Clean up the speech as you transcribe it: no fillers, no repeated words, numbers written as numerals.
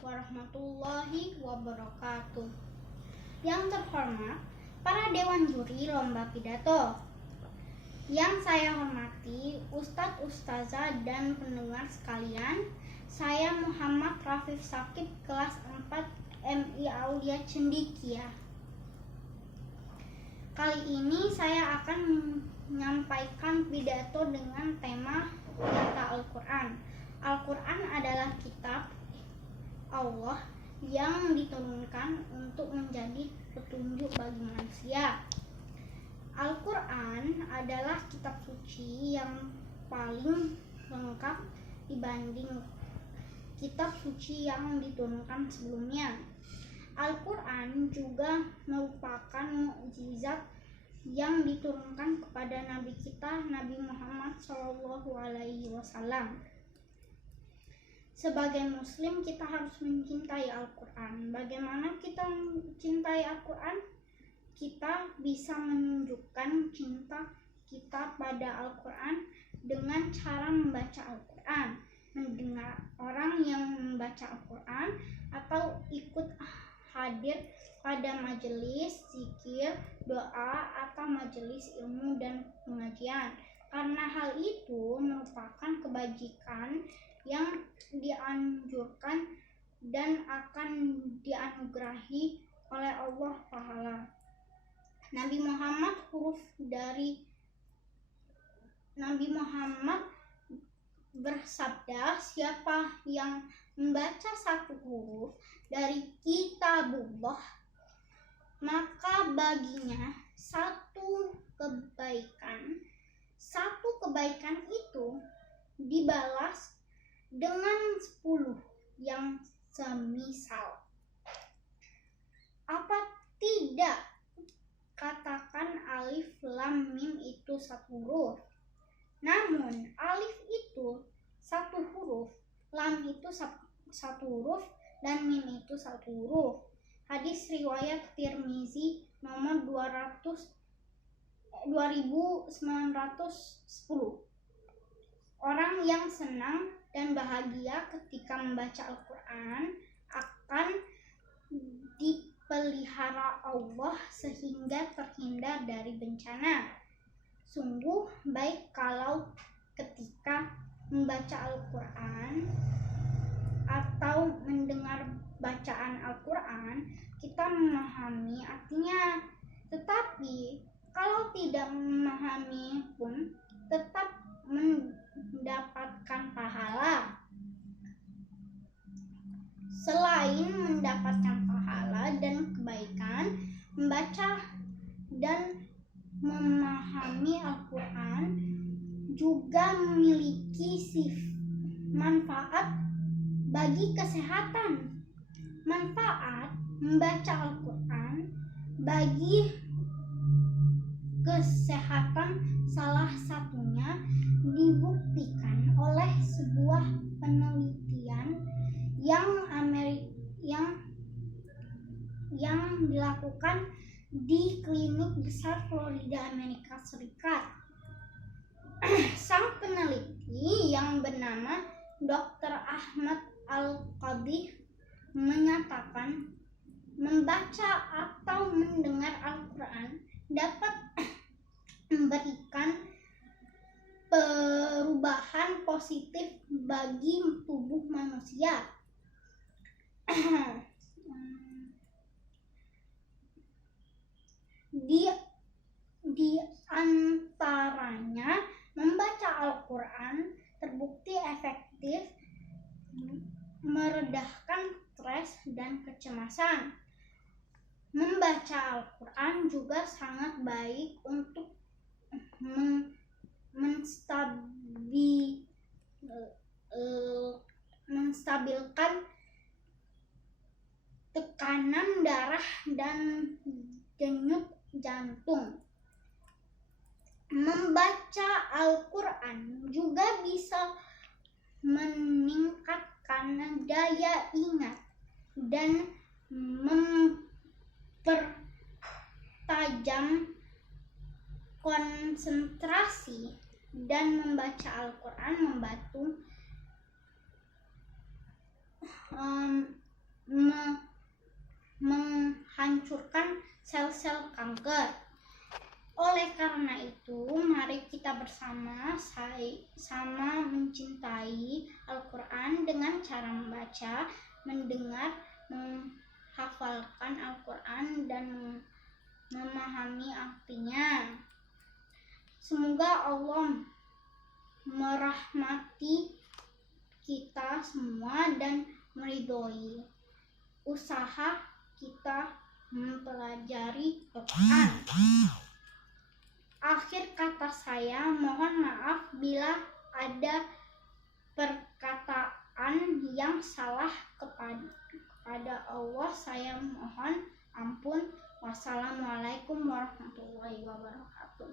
warahmatullahi wabarakatuh. Yang terhormat, para dewan juri lomba pidato. Yang saya hormati, Ustadz, Ustazah, dan pendengar sekalian, saya Muhammad Rafif Sakib, kelas 4 MI Aulia Cendikia. Kali ini saya akan menyampaikan pidato dengan tema Cinta Al-Quran. Al-Quran adalah kitab Allah yang diturunkan untuk menjadi petunjuk bagi manusia. Al-Quran adalah kitab suci yang paling lengkap dibanding kitab suci yang diturunkan sebelumnya. Al-Quran juga merupakan mukjizat yang diturunkan kepada Nabi kita, Nabi Muhammad SAW. Sebagai Muslim, kita harus mencintai Al-Quran. Bagaimana kita mencintai Al-Quran? Kita bisa menunjukkan cinta kita pada Al-Quran dengan cara membaca Al-Quran, mendengar orang yang membaca Al-Quran, atau ikut hadir pada majelis zikir, doa, atau majelis ilmu dan pengajian. Karena hal itu merupakan kebajikan yang dianjurkan dan akan dianugerahi oleh Allah Ta'ala. Nabi Muhammad bersabda, siapa yang membaca satu huruf dari kitabullah, maka baginya satu kebaikan itu dibalas dengan 10 yang semisal. Apa tidak? Katakan alif lam mim itu satu huruf. Namun alif itu satu huruf, lam itu satu huruf, dan mim itu satu huruf. Hadis riwayat Tirmizi nomor 2910. Orang yang senang dan bahagia ketika membaca Al-Quran akan dipelihara Allah sehingga terhindar dari bencana. Sungguh baik kalau ketika membaca Al-Quran atau mendengar bacaan Al-Quran kita memahami artinya, tetapi kalau tidak memahami pun tetap mendapatkan pahala. Selain mendapatkan pahala dan kebaikan, membaca dan memahami Al-Quran juga memiliki manfaat bagi kesehatan. Manfaat membaca Al-Quran bagi kesehatan salah satunya dibuktikan oleh sebuah penelitian yang dilakukan di klinik besar Florida, Amerika Serikat. Sang peneliti yang bernama Dr. Ahmad Al-Qadhi menyatakan membaca atau mendengar Al-Quran dapat memberikan perubahan positif bagi tubuh manusia. Di antaranya membaca Al-Quran terbukti efektif meredahkan stres dan kecemasan. Membaca Al-Quran juga sangat baik untuk menstabilkan tekanan darah dan denyut jantung. Membaca Al-Quran juga bisa meningkatkan daya ingat dan mempertajam konsentrasi, dan membaca Al-Quran sel-sel kanker. Oleh karena itu, mari kita sama mencintai Al-Quran dengan cara membaca, mendengar, menghafalkan Al-Quran, dan memahami artinya. Semoga Allah merahmati kita semua dan meridhoi usaha kita mempelajari Al-Quran. Akhir kata saya, mohon maaf bila ada perkataan yang salah kepada Allah. Saya mohon ampun. Wassalamualaikum warahmatullahi wabarakatuh.